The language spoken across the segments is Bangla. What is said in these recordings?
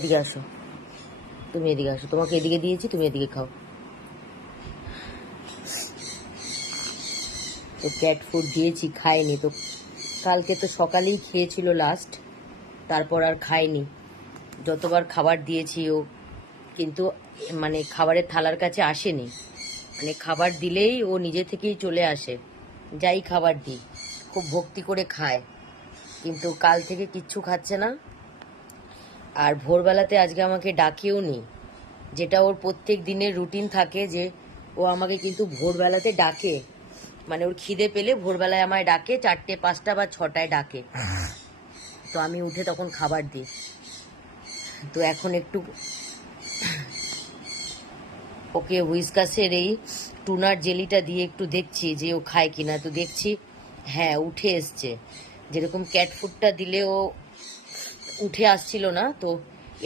এদিকে আসো, তুমি এদিকে আসো, তোমাকে এদিকে দিয়েছি, তুমি এদিকে খাও। তো ক্যাট ফুড দিয়েছি, খায়নি। তো কালকে তো সকালেই খেয়েছিল লাস্ট, তারপর আর খায়নি। যতবার খাবার দিয়েছি ও কিন্তু মানে খাবারের থালার কাছে আসেনি। মানে খাবার দিলেই ও নিজে থেকেই চলে আসে, যাই খাবার দিই খুব ভক্তি করে খায়। কিন্তু কাল থেকে কিচ্ছু খাচ্ছে না। আর ভোরবেলাতে আজকে আমাকে ডাকেও নি, যেটা ওর প্রত্যেক দিনের রুটিন থাকে, যে ও আমাকে কিন্তু ভোরবেলাতে ডাকে। মানে ওর খিদে পেলে ভোরবেলায় আমায় ডাকে, 4টে 5টা বা 6টায় ডাকে। তো আমি উঠে তখন খাবার দিই। তো এখন একটু ওকে হুইস্কাসের এই টুনার জেলিটা দিয়ে একটু দেখছি যে ও খায় কিনা। তো দেখছি হ্যাঁ উঠে এসছে। যেরকম ক্যাট ফুডটা দিলে ও উঠে আসছিল না, তো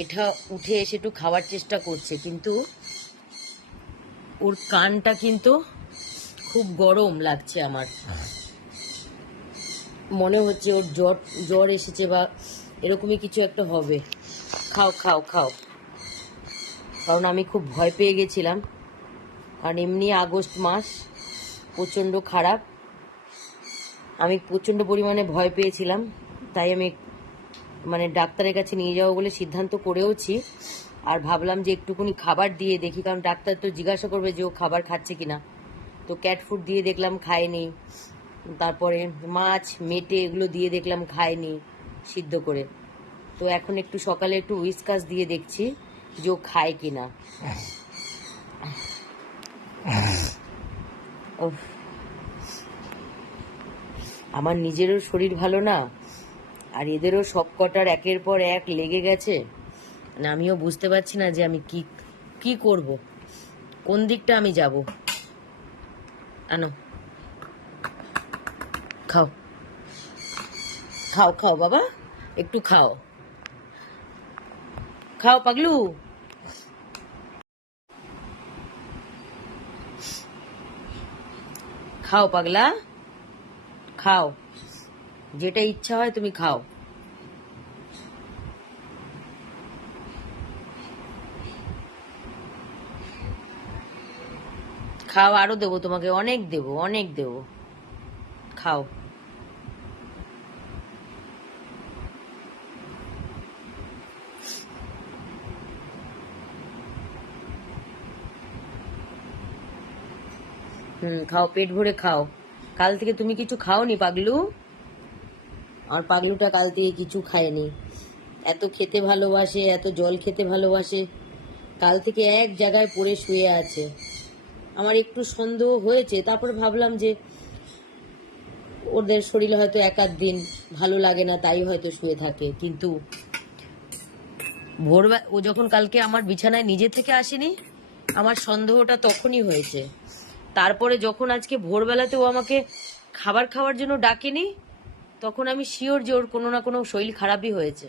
এটা উঠে এসে একটু খাওয়ার চেষ্টা করছে। কিন্তু ওর কানটা কিন্তু খুব গরম লাগছে আমার। মনে হচ্ছে ওর জ্বর জ্বর এসেছে বা এরকমই কিছু একটা হবে। খাও খাও খাও, কারণ আমি খুব ভয় পেয়ে গেছিলাম। কারণ এমনি আগস্ট মাস প্রচণ্ড খারাপ, আমি প্রচণ্ড পরিমাণে ভয় পেয়েছিলাম। তাই আমি মানে ডাক্তারের কাছে নিয়ে যাবো বলে সিদ্ধান্ত করেওছি। আর ভাবলাম যে একটুকুনি খাবার দিয়ে দেখি, কারণ ডাক্তার তো জিজ্ঞাসা করবে যে ও খাবার খাচ্ছে কিনা। তো ক্যাট ফুড দিয়ে দেখলাম খায়নি, তারপরে মাছ মেটে এগুলো দিয়ে দেখলাম খায়নি সিদ্ধ করে। তো এখন একটু সকালে একটু হুইস্কাস দিয়ে দেখছি যে ও খায় কিনা। আমার নিজেরও শরীর ভালো না, আর এদেরও সব কটার একের পর এক লেগে গেছে। মানে আমিও বুঝতে পারছি না যে আমি কি কি করব, কোন দিকটা আমি যাব। আনো, খাও খাও খাও বাবা, একটু খাও, খাও পাগলু, খাও পাগলা, খাও, যেটা ইচ্ছা হয় তুমি খাও। খাও, আরো দেবো তোমাকে, অনেক দেবো, অনেক দেবো, খাও। খাও, পেট ভরে খাও। কাল থেকে তুমি কিছু খাওনি পাগলু? আর পাগলুটা কাল থেকে কিছু খায়নি। এত খেতে ভালোবাসে, এত জল খেতে ভালোবাসে, কাল থেকে এক জায়গায় পড়ে শুয়ে আছে। আমার একটু সন্দেহ হয়েছে, তারপর ভাবলাম যে ওদের শরীরে হয়তো এক আধ দিন ভালো লাগে না, তাই হয়তো শুয়ে থাকে। কিন্তু ভোরবেলা ও যখন কালকে আমার বিছানায় নিজে থেকে আসেনি, আমার সন্দেহটা তখনই হয়েছে। তারপরে যখন আজকে ভোরবেলাতে ও আমাকে খাবার খাওয়ার জন্য ডাকেনি, তখন আমি শিওর যে ওর কোনো না কোনো শরীর খারাপই হয়েছে।